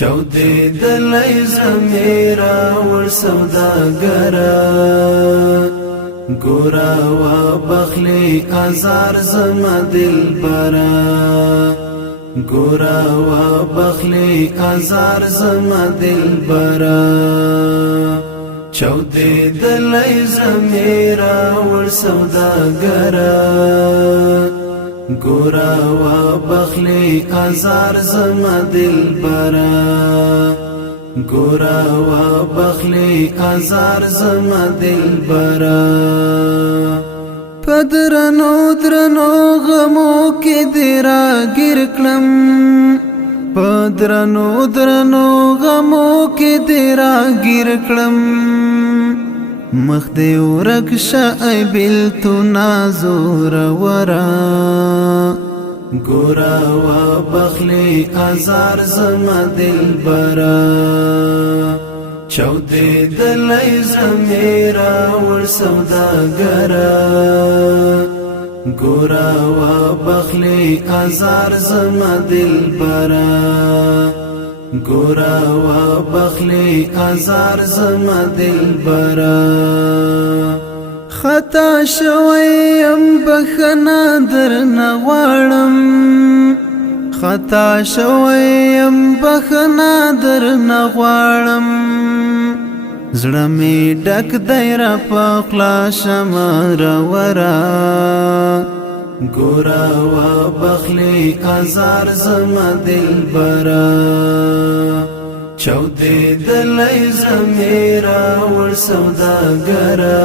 چودې دلای زمیرا ور سوداګرا ګورا وا بخلی ازار زما دلبرا ګورا وا بخلی ازار زما دلبرا چودې دلای زمیرا ور سوداګرا ګورا وا بخلی ازار زما دلبرا ګورا وا بخلی ازار زما دلبرا پدرنو درنو غمو کې دیرا ګر کلم پدرنو درنو غمو کې دیرا ګر کلم مخ دې ورک شای بل تو نازور ورا ګورا وا بخلی ازار زما دلبرا چودې دلای زمیرا ور سوداګرا ګورا وا بخلی ازار زما دلبرا ګورا وا بخلی ازار زما دلبرا خطا شویم بخنا درنه غواړم خطا شویم بخنا درنه غواړم زړه می ډک دی را پخلا شمر ورا ګورا وا بخلی ازار زما دلبرا چودې دلای زمیرا ور سوداګرا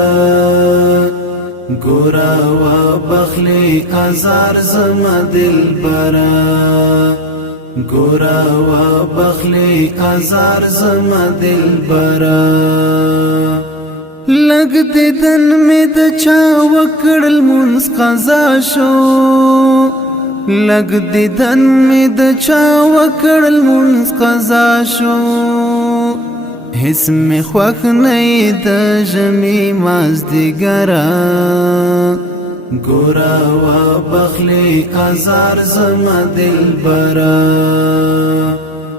ګورا وا بخلی ازار زما دلبرا ګورا وا بخلی ازار زما دلبرا لګ دیدن می د چا وکړل منس قضا شو لګ دیدن می د چا وکړل منس قضا شو هیڅ می خوښ نه د ژمي مازدیګرا ګورا وا بخلی ازار زما دلبرا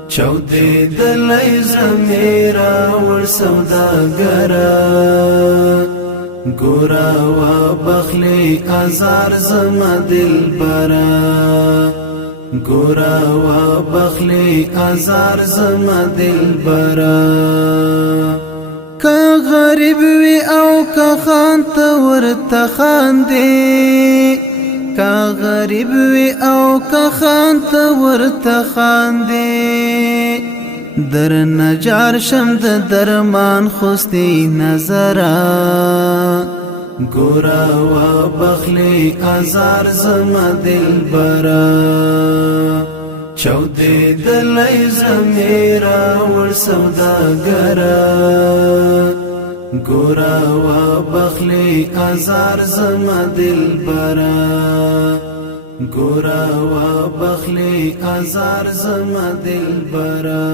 چودې دلای زمیرا ور سوداګرا ګورا وا بخلی ازار زما دلبرا ګورا وا بخلی ازار زما دلبرا که غریب وی او که خان ته ورته خاندې که غریب وی او که خان ته ورته خاندې در نجار شم د درمان خوستی نظرا ګورا وا بخلی ازار زما دلبرا چودې دلای زمیرا ور سوداګرا ګورا وا بخلی ازار زما دلبرا ګورا وا بخلی ازار زما دلبرا